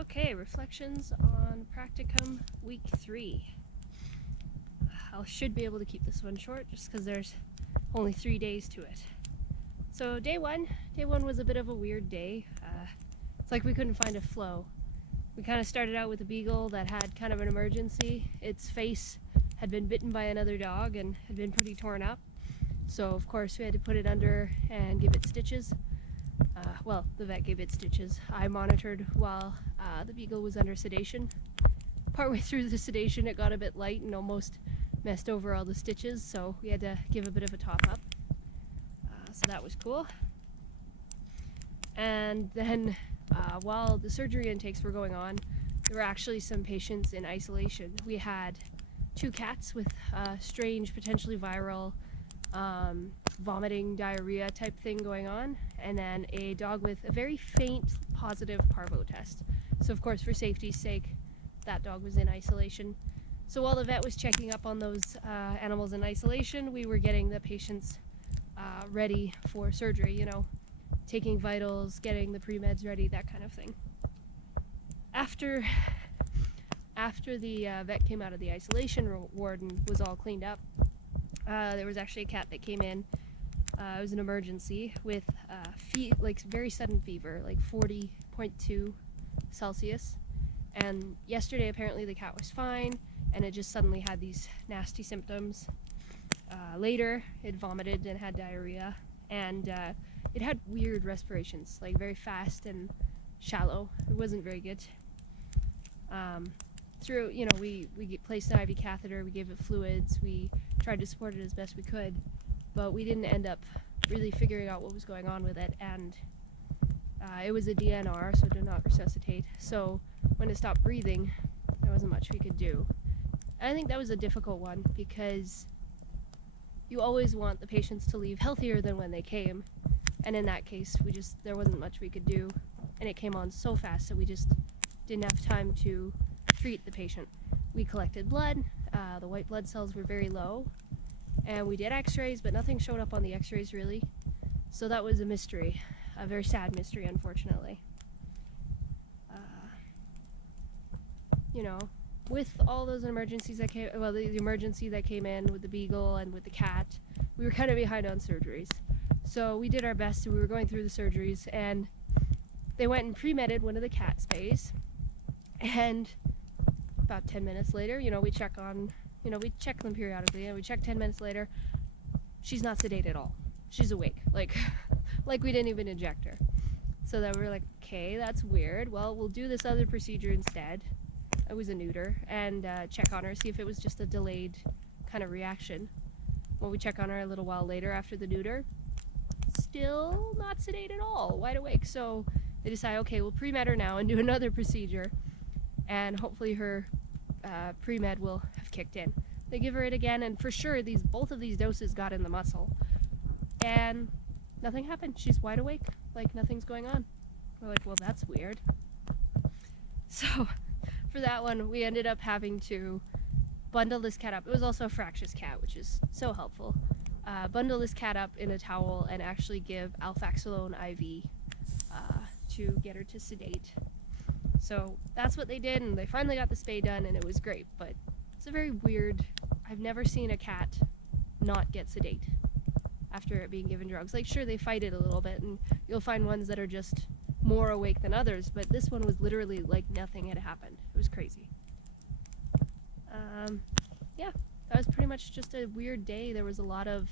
Okay, reflections on Practicum week 3. I should be able to keep this one short just because there's only 3 days to it. So day one was a bit of a weird day. It's like we couldn't find a flow. We kind of started out with a beagle that had kind of an emergency. Its face had been bitten by another dog and had been pretty torn up. So of course we had to put it under and give it stitches. Well, the vet gave it stitches. I monitored while the beagle was under sedation. Partway through the sedation it got a bit light and almost messed over all the stitches, so we had to give a bit of a top up. So that was cool. And then while the surgery intakes were going on, there were actually some patients in isolation. We had 2 cats with strange, potentially viral vomiting, diarrhea type thing going on, and then a dog with a very faint positive parvo test. So of course, for safety's sake, that dog was in isolation. So while the vet was checking up on those animals in isolation, we were getting the patients ready for surgery, you know, taking vitals, getting the pre-meds ready, that kind of thing. After the vet came out of the isolation ward and was all cleaned up, there was actually a cat that came in. It was an emergency with like very sudden fever, like 40.2 Celsius. And yesterday apparently the cat was fine, and it just suddenly had these nasty symptoms. Later it vomited and had diarrhea, and it had weird respirations, like very fast and shallow. It wasn't very good. We placed an IV catheter, we gave it fluids, we tried to support it as best we could, but we didn't end up really figuring out what was going on with it, and it was a DNR, so did not resuscitate. So when it stopped breathing, there wasn't much we could do. And I think that was a difficult one because you always want the patients to leave healthier than when they came, and in that case there wasn't much we could do, and it came on so fast that we just didn't have time to treat the patient. We collected blood, the white blood cells were very low, and we did x-rays, but nothing showed up on the x-rays really. So that was a mystery, a very sad mystery, unfortunately. You know, with all those emergencies that came, well, the emergency that came in with the beagle and with the cat, we were kind of behind on surgeries. So we did our best, and we were going through the surgeries, and they went and pre-medded one of the cat spays, and about 10 minutes later, we check them periodically, and we check 10 minutes later, she's not sedated at all. She's awake, like we didn't even inject her. So then we were like, okay, that's weird. Well, we'll do this other procedure instead. It was a neuter, and check on her, see if it was just a delayed kind of reaction. Well, we check on her a little while later after the neuter, still not sedated at all, wide awake. So they decide, okay, we'll pre-med her now and do another procedure, and hopefully her pre-med will have kicked in. They give her it again, and for sure both of these doses got in the muscle, and nothing happened. She's wide awake, like nothing's going on. We're like, well, that's weird. So for that one, we ended up having to bundle this cat up. It was also a fractious cat, which is so helpful. Bundle this cat up in a towel and actually give alfaxolone IV to get her to sedate. So that's what they did, and they finally got the spay done, and it was great. But it's a very weird, I've never seen a cat not get sedate after it being given drugs. Like, sure, they fight it a little bit, and you'll find ones that are just more awake than others, but this one was literally like nothing had happened. It was crazy. Yeah, that was pretty much just a weird day. There was a lot of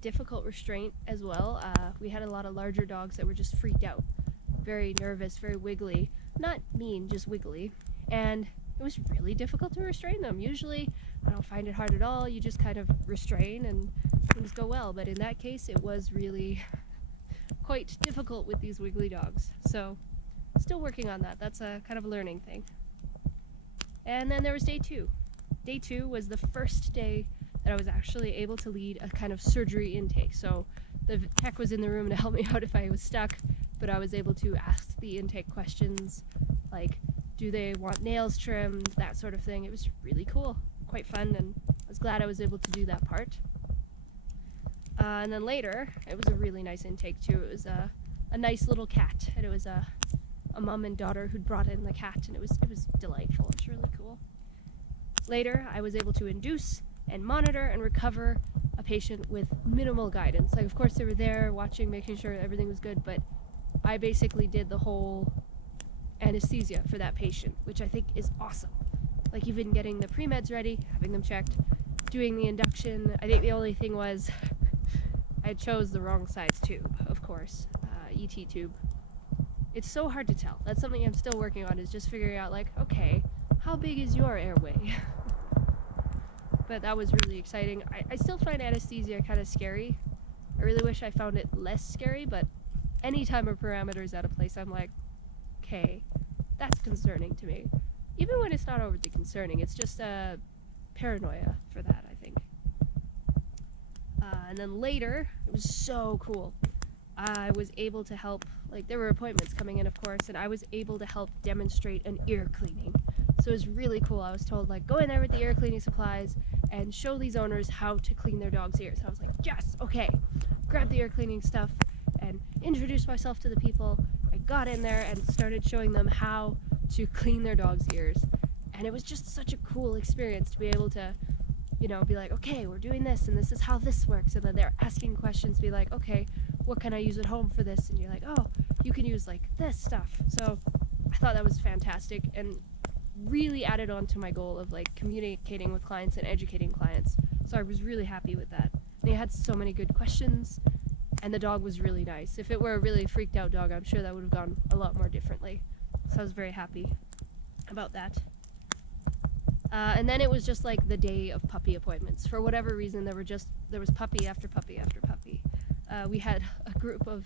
difficult restraint as well. We had a lot of larger dogs that were just freaked out, very nervous, very wiggly. Not mean, just wiggly. And it was really difficult to restrain them. Usually I don't find it hard at all. You just kind of restrain and things go well. But in that case, it was really quite difficult with these wiggly dogs. So still working on that. That's a kind of a learning thing. And then there was day 2. Day 2 was the first day that I was actually able to lead a kind of surgery intake. So the tech was in the room to help me out if I was stuck, but I was able to ask the intake questions, like, do they want nails trimmed, that sort of thing. It was really cool, quite fun, and I was glad I was able to do that part. And then later, it was a really nice intake too. It was a nice little cat, and it was a a mom and daughter who'd brought in the cat, and it was delightful. It was really cool. Later, I was able to induce and monitor and recover a patient with minimal guidance. Like, of course, they were there watching, making sure everything was good, but I basically did the whole anesthesia for that patient, which I think is awesome. Like, even getting the pre-meds ready, having them checked, doing the induction. I think the only thing was I chose the wrong size tube, of course, ET tube. It's so hard to tell. That's something I'm still working on, is just figuring out, like, okay, how big is your airway? But that was really exciting. I still find anesthesia kind of scary. I really wish I found it less scary, but anytime a parameter is out of place, I'm like, okay, that's concerning to me. Even when it's not overly concerning, it's just paranoia for that, I think. And then later, it was so cool. I was able to help, like, there were appointments coming in, of course, and I was able to help demonstrate an ear cleaning. So it was really cool. I was told, like, go in there with the ear cleaning supplies and show these owners how to clean their dog's ears. I was like, yes, okay. Grab the ear cleaning stuff and introduced myself to the people. I got in there and started showing them how to clean their dog's ears. And it was just such a cool experience to be able to, you know, be like, okay, we're doing this and this is how this works. And then they're asking questions, be like, okay, what can I use at home for this? And you're like, oh, you can use like this stuff. So I thought that was fantastic and really added on to my goal of like communicating with clients and educating clients. So I was really happy with that. They had so many good questions and the dog was really nice. If it were a really freaked out dog, I'm sure that would have gone a lot more differently. So I was very happy about that. And then it was just like the day of puppy appointments. For whatever reason, there was puppy after puppy after puppy. We had a group of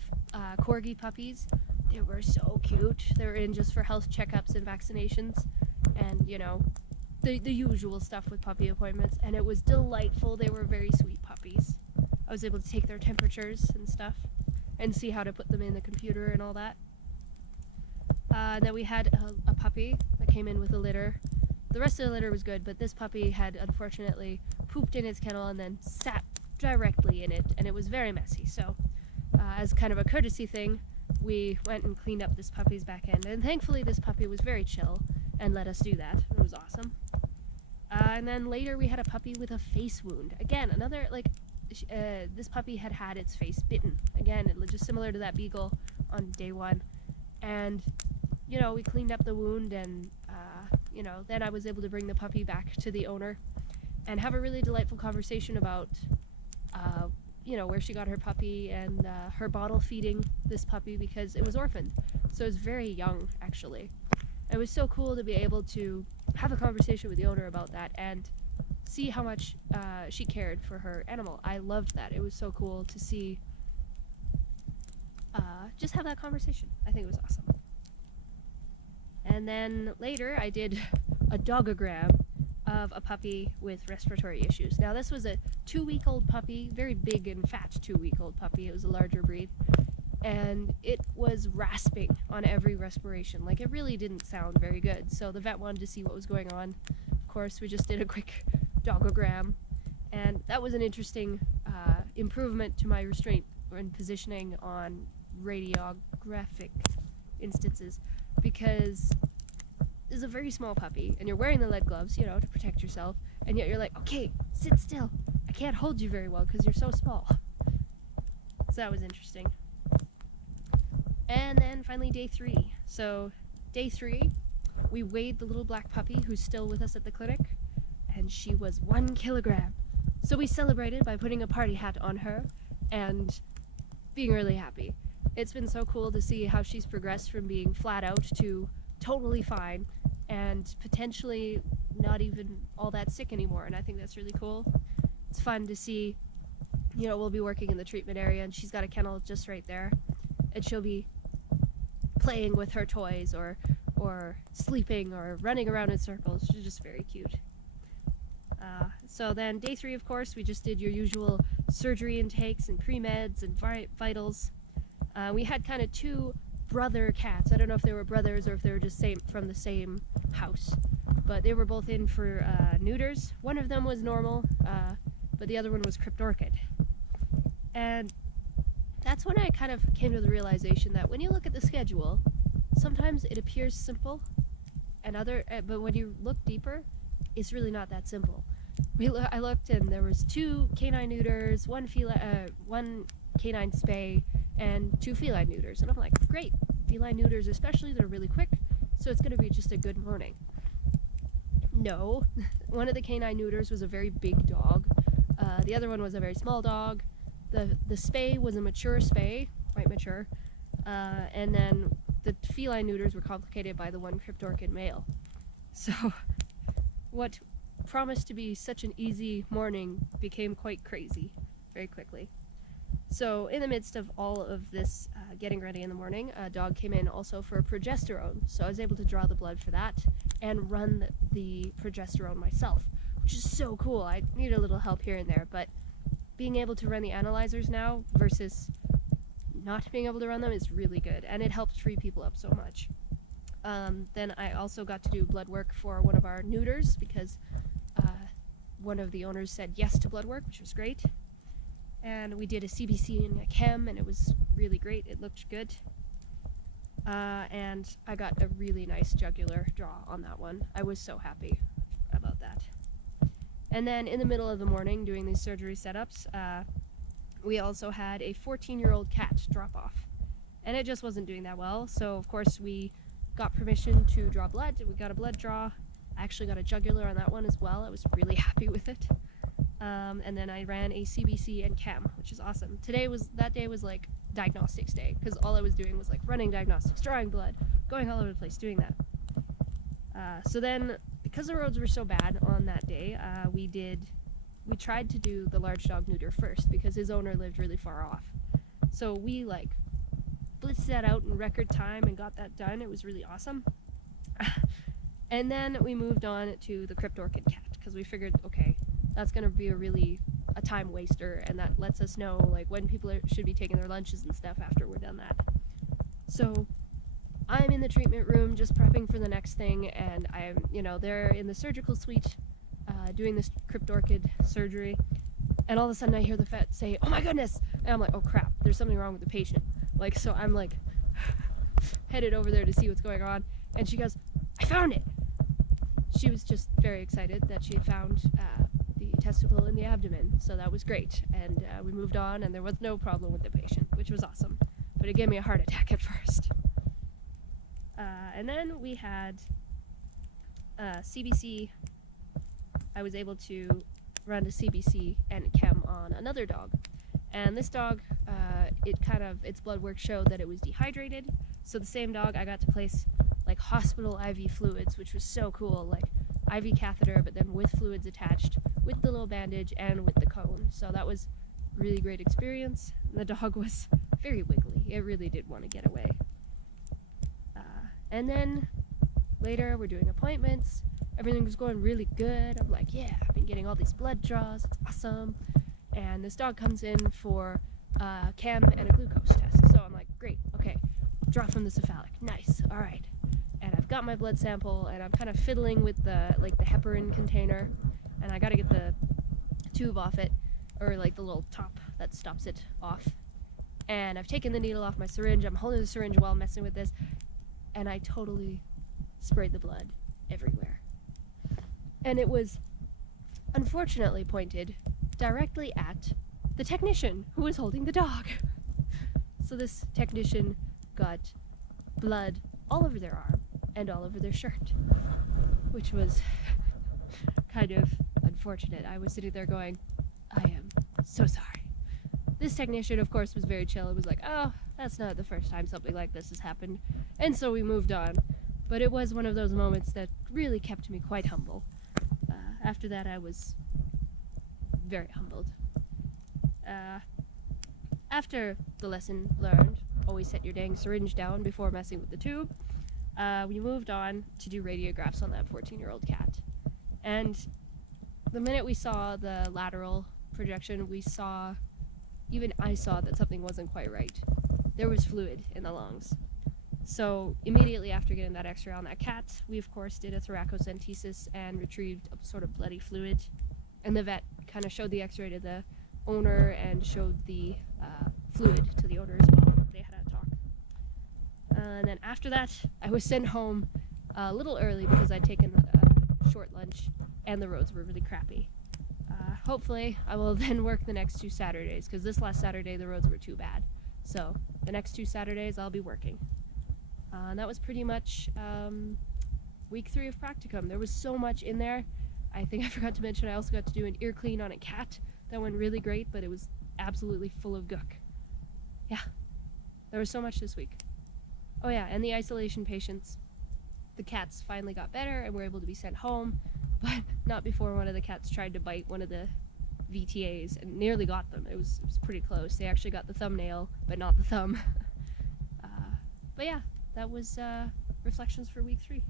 corgi puppies. They were so cute. They were in just for health checkups and vaccinations and, you know, the usual stuff with puppy appointments. And it was delightful. They were very sweet puppies. I was able to take their temperatures and stuff and see how to put them in the computer and all that. And then we had a puppy that came in with a litter. The rest of the litter was good, but this puppy had unfortunately pooped in its kennel and then sat directly in it, and it was very messy. So as kind of a courtesy thing, we went and cleaned up this puppy's back end, and thankfully this puppy was very chill and let us do that. It was awesome. And then later we had a puppy with a face wound. Again, another, like, this puppy had its face bitten. Again, it just similar to that beagle on day one. And, you know, we cleaned up the wound and, you know, then I was able to bring the puppy back to the owner and have a really delightful conversation about, you know, where she got her puppy and her bottle feeding this puppy because it was orphaned. So it was very young, actually. It was so cool to be able to have a conversation with the owner about that and see how much she cared for her animal. I loved that. It was so cool to see, just have that conversation. I think it was awesome. And then later I did a dogogram of a puppy with respiratory issues. Now this was a 2-week-old puppy, very big and fat 2-week-old puppy. It was a larger breed. And it was rasping on every respiration. Like, it really didn't sound very good. So the vet wanted to see what was going on. Of course, we just did a quick dogogram. And that was an interesting improvement to my restraint and positioning on radiographic instances, because this is a very small puppy and you're wearing the lead gloves, you know, to protect yourself, and yet you're like, okay, sit still. I can't hold you very well because you're so small. So that was interesting. And then finally day 3. So day 3, we weighed the little black puppy who's still with us at the clinic, and she was 1 kilogram. So we celebrated by putting a party hat on her and being really happy. It's been so cool to see how she's progressed from being flat out to totally fine and potentially not even all that sick anymore, and I think that's really cool. It's fun to see, you know, we'll be working in the treatment area and she's got a kennel just right there and she'll be playing with her toys or sleeping or running around in circles. She's just very cute. So then day 3, of course, we just did your usual surgery intakes and pre-meds and vitals. We had kind of 2 brother cats. I don't know if they were brothers or if they were just from the same house, but they were both in for neuters. One of them was normal, but the other one was cryptorchid. And that's when I kind of came to the realization that when you look at the schedule, sometimes it appears simple, and but when you look deeper, it's really not that simple. I looked and there was 2 canine neuters, one canine spay, and 2 feline neuters, and I'm like, great, feline neuters especially, they're really quick, so it's going to be just a good morning. No, one of the canine neuters was a very big dog. The other one was a very small dog. The spay was a mature spay, quite mature, and then the feline neuters were complicated by the one cryptorchid male. So what promised to be such an easy morning became quite crazy very quickly. So in the midst of all of this getting ready in the morning, a dog came in also for progesterone, so I was able to draw the blood for that and run the progesterone myself, which is so cool. I need a little help here and there, but being able to run the analyzers now versus not being able to run them is really good, and it helps free people up so much. Then I also got to do blood work for one of our neuters because one of the owners said yes to blood work, which was great. And we did a CBC and a chem, and it was really great. It looked good. And I got a really nice jugular draw on that one. I was so happy about that. And then in the middle of the morning, doing these surgery setups, we also had a 14-year-old cat drop off. And it just wasn't doing that well, so of course we got permission to draw blood. We got a blood draw. I actually got a jugular on that one as well. I was really happy with it. And then I ran a CBC and chem, which is awesome. That day was like diagnostics day, because all I was doing was like running diagnostics, drawing blood, going all over the place doing that. So then, because the roads were so bad on that day, we tried to do the large dog neuter first, because his owner lived really far off. So we like blitzed that out in record time and got that done. It was really awesome. And then we moved on to the cryptorchid cat, because we figured, okay, that's going to be a time waster, and that lets us know like when people should be taking their lunches and stuff after we're done that. So I'm in the treatment room just prepping for the next thing, and I'm, they're in the surgical suite doing this cryptorchid surgery, and all of a sudden I hear the vet say, "Oh my goodness," and I'm like, "Oh crap, there's something wrong with the patient." Like, so I'm like headed over there to see what's going on, and she goes, "I found it." She was just very excited that she had found the testicle in the abdomen, so that was great, and we moved on, and there was no problem with the patient, which was awesome, but it gave me a heart attack at first. And then we had CBC. I was able to run a CBC and chem on another dog, and this dog, its blood work showed that it was dehydrated, so the same dog I got to place like hospital IV fluids, which was so cool, like IV catheter, but then with fluids attached, with the little bandage and with the cone. So that was a really great experience. The dog was very wiggly. It really did want to get away. And then later we're doing appointments. Everything was going really good. I'm like, yeah, I've been getting all these blood draws. It's awesome. And this dog comes in for chem and a glucose test. So I'm like, great, okay, draw from the cephalic. Nice, all right. And I've got my blood sample, and I'm kind of fiddling with the heparin container, and I got to get the tube off it, or like the little top that stops it off. And I've taken the needle off my syringe. I'm holding the syringe while messing with this, and I totally sprayed the blood everywhere. And it was unfortunately pointed directly at the technician who was holding the dog. So this technician got blood all over their arm and all over their shirt, which was kind of unfortunate. I was sitting there going, I am so sorry. This technician, of course, was very chill. It was like, oh, that's not the first time something like this has happened. And so we moved on. But it was one of those moments that really kept me quite humble. After that, I was very humbled. After the lesson learned, always set your dang syringe down before messing with the tube, we moved on to do radiographs on that 14-year-old cat. And the minute we saw the lateral projection, even I saw that something wasn't quite right. There was fluid in the lungs. So immediately after getting that x-ray on that cat, we of course did a thoracocentesis and retrieved a sort of bloody fluid. And the vet kind of showed the x-ray to the owner and showed the fluid to the owner as well. They had a talk. And then after that, I was sent home a little early because I'd taken a short lunch and the roads were really crappy. Hopefully, I will then work the next 2 Saturdays because this last Saturday the roads were too bad. So the next 2 Saturdays I'll be working. And that was pretty much week 3 of practicum. There was so much in there. I think I forgot to mention I also got to do an ear clean on a cat. That went really great, but it was absolutely full of gook. Yeah, there was so much this week. Oh yeah, and the isolation patients. The cats finally got better and were able to be sent home, but not before one of the cats tried to bite one of the VTAs and nearly got them. It was pretty close. They actually got the thumbnail, but not the thumb. But yeah, that was reflections for week 3.